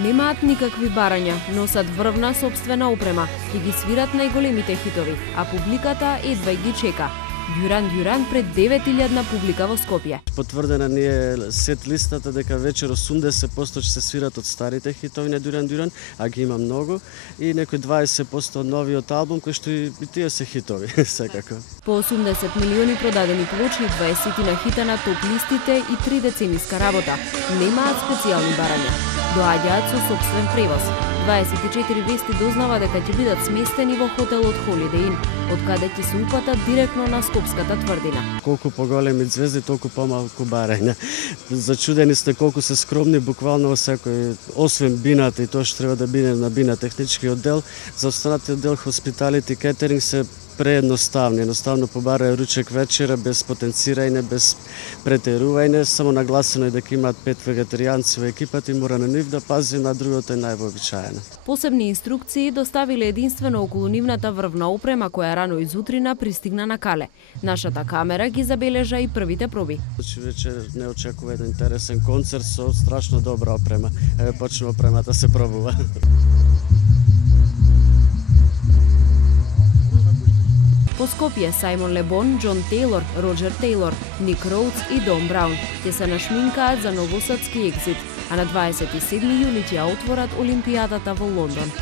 Немаат никакви барања, носат врвна собствена опрема и ги свират најголемите хитови, а публиката едва ги чека. Дюран пред 9000 публика во Скопје. Потврдена ни е сет листата дека вечер 80% ќе се свират од старите хитови на Дюран, а ги има многу, и некои 20% од новиот албум, кој што и тие се хитови, секако. По 80 милиони продадени плочи, 20 на хита на топ листите и 3 децениска работа. Немаат специјални барања. Доаѓаат со собствен превоз. 24 вести дознава дека ќе бидат сместени во хотелот Holiday Inn, од каде ќе се упатат директно на скопската тврдина. Колку поголеми звезди, толку помалку барања. Зачудени сте колку се скромни буквално во секој, освен бината и тоа што треба да бине на бина техничкиот дел, за останатиот дел hospitality catering се преедноставни, едноставно побараја ручек вечера без потенцирање, без претерување, само нагласено е дека имаат 5 вегетаријанци во екипата и мора на нив да пазим, а другото е највообичаено. Посебни инструкции доставиле единствено околу нивната врвна опрема која рано изутрина пристигна на Кале. Нашата камера ги забележа и првите проби. Вечер не очекува еден интересен концерт со страшно добра опрема. Еве почнува опремата се пробува. По Скопје Сајмон Le Bon, Џон Тејлор, Роџер Тејлор, Ник Роудс и Дон Браун ќе се нашминкаат за новосадски екзит, а на 27 јули ќе ја отворат Олимпијадата во Лондон.